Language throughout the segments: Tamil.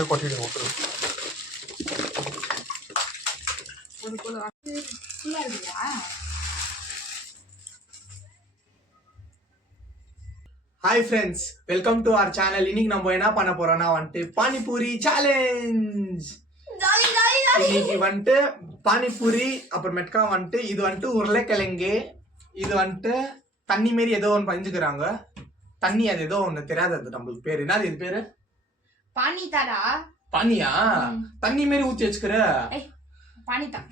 அப்படியே கொட்டிடுங்க விட்டுரு. Hi friends, welcome to our channel. இன்னைக்கு நம்ம என்ன பண்ண போறோம்னா வந்துட்டு பானிபூரி சேலஞ்ச். இன்னைக்கு வந்துட்டு பானிபூரி அப்புறமேட்டுக்கா வந்துட்டு இது வந்துட்டு உருளைக்கிழங்கு, இது வந்துட்டு தண்ணி மாரி ஏதோ ஒன்று பஞ்சுக்கிறாங்க. தண்ணி அது ஏதோ ஒன்று தெரியாது, அது நம்மளுக்கு பேரு என்னது? இது பேரு பானி தாடா. பானியா? தண்ணி மாரி ஊத்தி வச்சுக்கிற பானி தான்.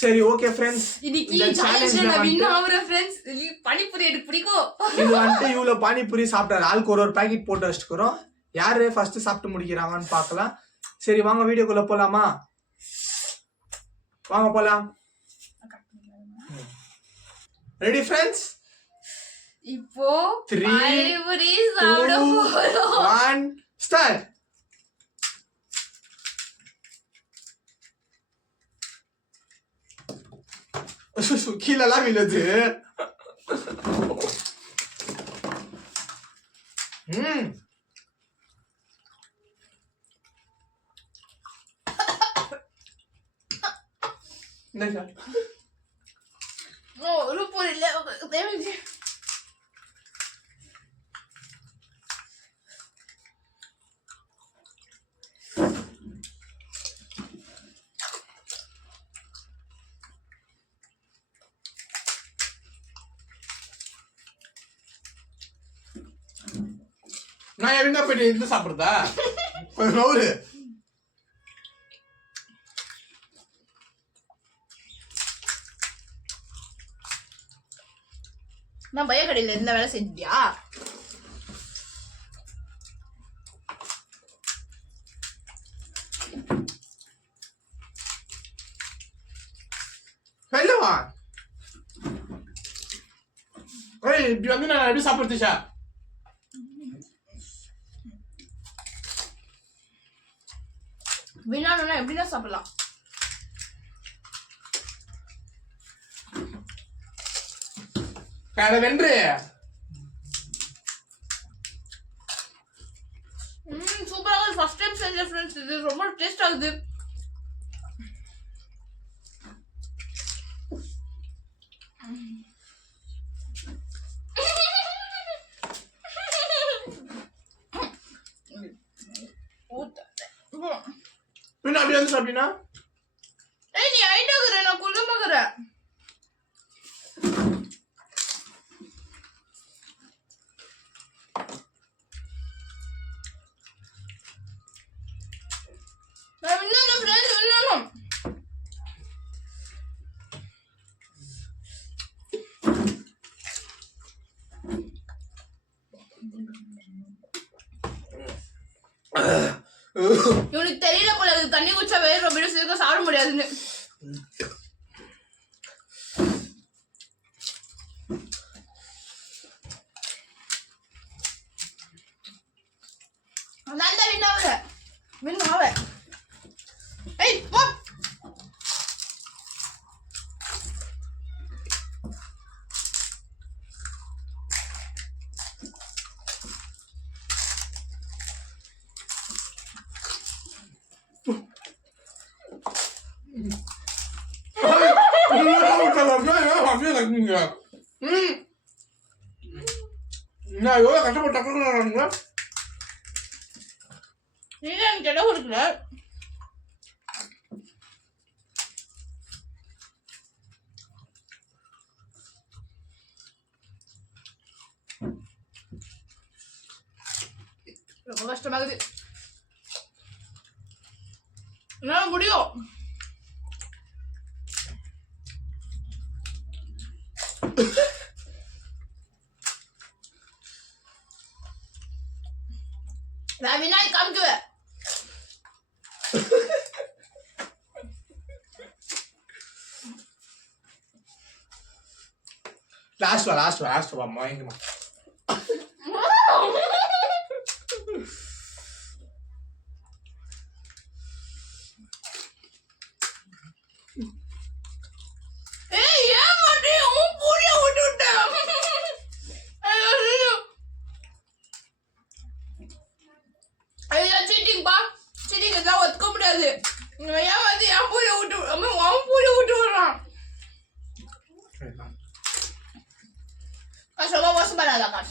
சரி, ஓகே ஃப்ரெண்ட்ஸ், இன்னைக்கு சேலஞ்ச்ல நான் வின் ஆவறேன் ஃப்ரெண்ட்ஸ். பானிபூரி எனக்கு பிடிக்கும். இது வந்துட்டு இவ்வளவு பானிபூரி சாப்பிட்டாரு, ஆளுக்கு ஒரு பாக்கெட் போட்டு வச்சுக்கிறோம். யாரு ஃபர்ஸ்ட் சாப்பிட்டு முடிக்கிறாங்கன்னு பார்க்கலாம். சரி வாங்க வீடியோக்குள்ள போலாமா? வாங்க போலாம். Ready friends? இப்போ 3 பானிபூரி சாப்பிட போறோம். 1 ஸ்டார்ட். கீழெல்லாம் விழுது. ஒரு பூரி இல்ல தேவையில்லை. நான் எங்க போயிட்டு இருந்து சாப்பிடுறதா? கொஞ்சம் நவுரு. நான் பைய கடையில என்ன வேலை செஞ்சியா? ஹலோவா? ஏய், இப்படி வந்து நான் எப்படி சாப்பிடுறதுச்சா? வினானா எப்படின்னா சாப்பிடலாம். கடை வென்று. சூப்பரா இருக்கு. ஃபர்ஸ்ட் டைம் செஞ்ச ஃப்ரெண்ட்ஸ், இது ரொம்ப டேஸ்ட் ஆகுது. பின்ன அப்படியே வந்து சாப்பிட்டீங்கன்னா ஏய், நீ ஹைட் ஆகுற, நான் குள்ளமாகுறேன். நான் இன்னும் ஃப்ரெண்ட்ஸ் இன்னும் இவனுக்கு தெரியல போல, தண்ணி குடிச்சா வேற ரொம்ப சீக்கிரம் சாப்பிட முடியாதுன்னு. நான் தான் வின்னாவ. ஏய் போ. நான் எவ்வளவு கஷ்டப்பட்டு நீ எனக்கு இடம் கொடுக்கல. ரொம்ப கஷ்டமாகுது. என்னால முடியும். நான் வினாய் காமிக்குவேன். லாஸ்ட் வா வாங்கிக்கமா. ஏய், ஏன் மாட்டே உன் பூரிய விட்டுட்டேன். ஐயோ, சீட்டிங் பா. முடியாது. இவன் ஏன் வந்து என் பூரி விட்டு அவன் பூரி விட்டு விடுறான். Kaç baba basın bana da kaç.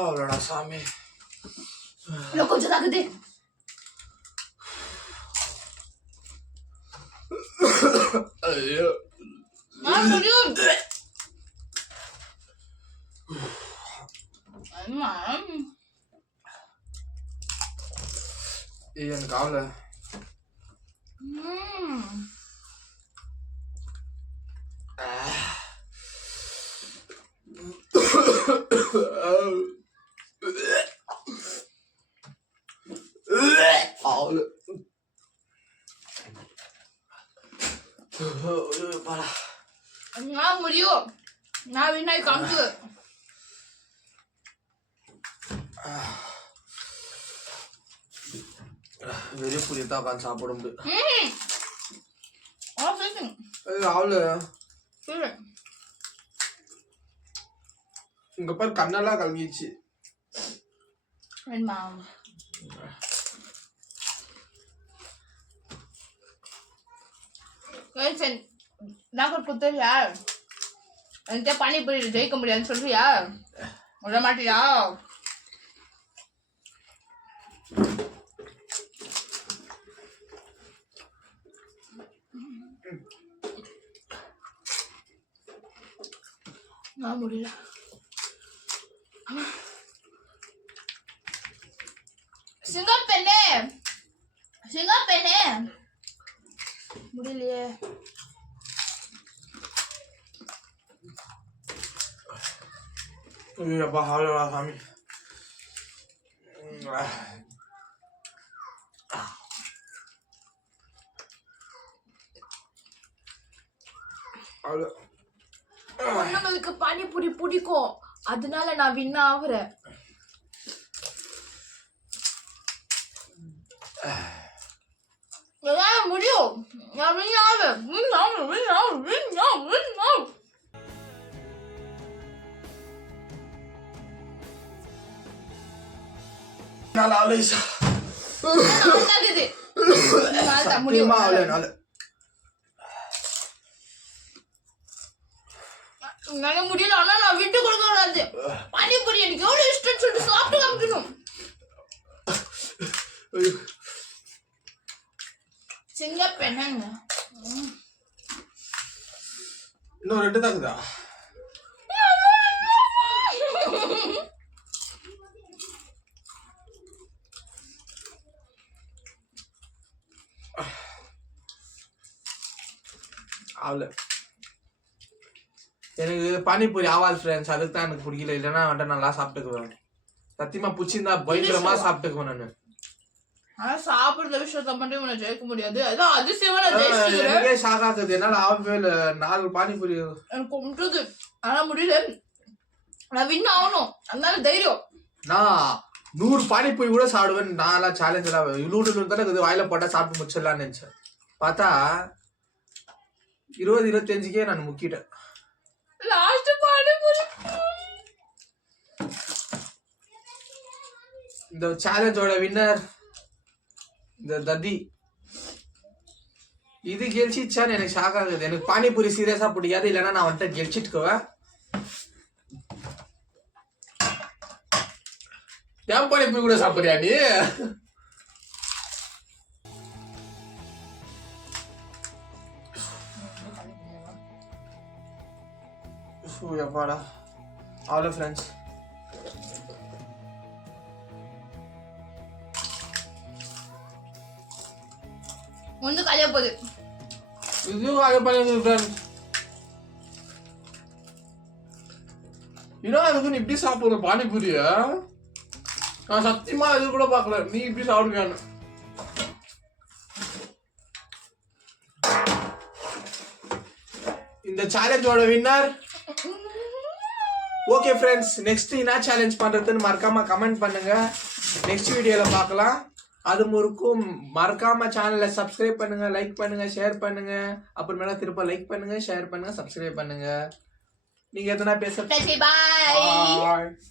அவ்வளோடா சாமி. Lo கொஞ்சம் தாக்குது. ஐயோ முடியும். அம்மா எனக்கு ஆகல. நான் முடியும். நான் வினாய் காமிச்சு. வெறும் புரியத்தான் உட்காந்து சாப்பிட முடியும். ஆளு இங்க பாரு கண்ணெல்லாம் கலங்கிச்சு. வேணுமா? நான் குத்துறியா? என்கிட்ட பானிபூரி ஜெயிக்க முடியாதுன்னு சொல்றியா? விட மாட்டியா? நான் முடியல. சிங்கப்பெண்ணே சிங்கப்பெண்ணே முடியலையே. அப்பா அவ்வளோடா சாமி. பொண்ணுங்களுக்கு பானிபூரி பிடிக்கும், அதனால நான் வின் ஆகுறேன். முடியும். நான் வின் ஆகுறேன். என்னால முடியல. ஆனா நான் விட்டு கொடுக்க கூடாது. பானிபூரி எனக்கு எவ்வளவு இஷ்டம் சொல்லிட்டு சாப்பிட்டு காமிக்கணும். சிங்கப்பெண்ண இன்னும் 2 தாக்குதா? ஆகல. எனக்கு பானிபூரி ஆவாது ஃப்ரெண்ட்ஸ், அதுக்கு தான் எனக்கு பிடிக்கல. இல்லைன்னா வந்துட்டு நல்லா சாப்பிட்டுக்குவேன். சத்தியமா பிடிச்சிருந்தா பயங்கரமா சாப்பிட்டுக்குவேன் நான். ஆனா சாப்பிடுற விஷயத்த மட்டும் இவனை ஜெயிக்க முடியாது. அதான் அதிசயமா நான் ஜெயிச்சிருக்கேன். எனக்கே ஷாக் ஆகுது. என்னால ஆகவே இல்லை. 4 பானிபூரி எனக்கு கொண்டுது. ஆனா முடியல. நான் வின் ஆகணும். அதனால தைரியம். நான் 100 பானிபூரி கூட சாப்பிடுவேன். நான்லாம் சேலஞ்ச் எல்லாம் நூடுல் தானே இருக்குது, வாயில போட்டா சாப்பிட்டு முடிச்சிடலாம்னு நினைச்சேன். பார்த்தா 20-25க்கே நான் முக்கிட்டேன். லாஸ்ட் பானிபூரி. இந்த சேலஞ்சோட வின்னர் இந்த ததி. இது கெலிச்சிச்சான்னு எனக்கு ஷாக் ஆகுது. எனக்கு பானிபூரி சீரியஸா பிடிக்காது. இல்லைன்னா நான் வந்துட்டு கெலிச்சிட்டுக்குவேன். ஏன் பானிபூரி கூட சாப்பிடுறியா நீ? எப்பாடா அவ்வளோ ஃப்ரெண்ட்ஸ். வந்து கலைய போகுது. இதுவும் காய பண்ணி ஃப்ரெண்ட்ஸ். இன்னும் அதுக்கு நீ இப்படி சாப்பிடுற பானிபூரியா? நான் சத்தியமா இது கூட பார்க்கல. நீ இப்படி சாப்பிடுவியான்னு. இந்த சேலஞ்சோட வின்னர். ஓகே ஃப்ரெண்ட்ஸ், நெக்ஸ்ட் என்ன சேலஞ்ச் பண்றதுன்னு மறக்காம கமெண்ட் பண்ணுங்க. நெக்ஸ்ட் வீடியோல பார்க்கலாம். அது முறுக்கும் மறக்காம சேனலை சப்ஸ்கிரைப் பண்ணுங்க, லைக் பண்ணுங்க, ஷேர் பண்ணுங்க. அப்புறமேல திருப்ப லைக் பண்ணுங்க, ஷேர் பண்ணுங்க, சப்ஸ்கிரைப் பண்ணுங்க. நீங்க எதனா பேச Bye. Bye.